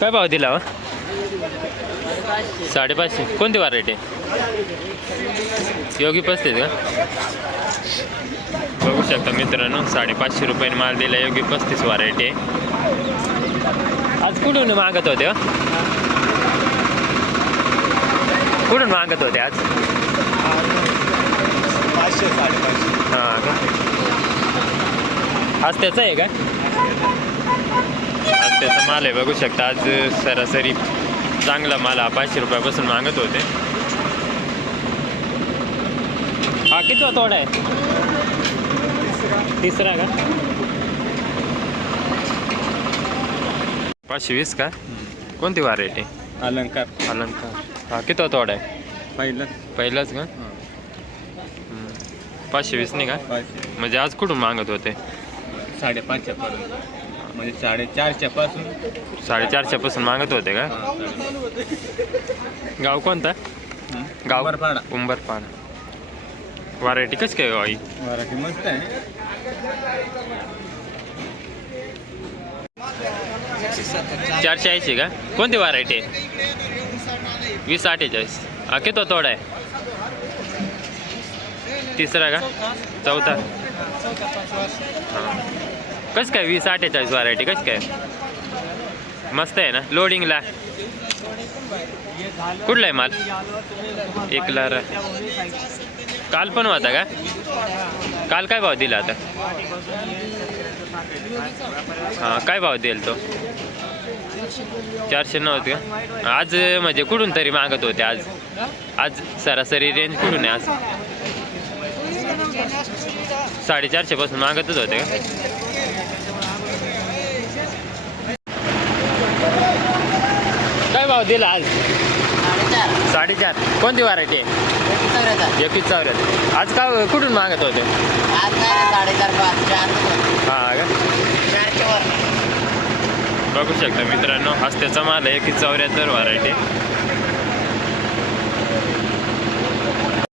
काय भाव दिला हो? 550. कोणती व्हरायटी? योगी 35 का? बघू शकता मित्रांनो, 550 रुपयाने माल दिला. योगी 35 व्हरायटी आहे. आज कुठून मागत होते? कुठून मागत होते आज? 500 550. हां का? आज त्याचा आहे का? आज त्याचा माल आहे. बघू शकता आज सरासरी चांगला माल हा 500 रुपयापासून मागत होते. हा किती तोडा आहे? तिसरा का? 520 का? कोणती व्हरायटी? अलंकार. अलंकार. हा किती तोडा आहे? पहिलाच का? 520 नाही का? 500. म्हणजे आज कुठून मागत होते? 550 पर्यंत, म्हणजे 450 पासून. 450 पासून मागत होते का? गाव कोणता? गाव उंबरपाडा. उंबरपाडा. व्हरायटी कशी काय गावी? मराठी मस्त आहे. 480 का? कोणती व्हरायटी आहे? 2048. हा किती तोडा आहे? तिसरा का? चौथा. हां. कसं काय 2048 व्हरायटी कशी काय? मस्त आहे ना लोडिंगला? कुठला आहे माल? एकला. काल पण होता का? काल काय भाव दिला आता? हां काय भाव देईल तो? 490 का? आज म्हणजे कुठून तरी मागत होते आज? आज सरासरी रेंज कुठून आहे आज? 450 पासून मागतच होते का? काय भाव दिला आज? 4.5. कोणती व्हरायटी आहे? 21. आज का कुठून मागत होते? हां का? बघू शकता मित्रांनो, हस्त्याचा माल आहे 21 व्हरायटी.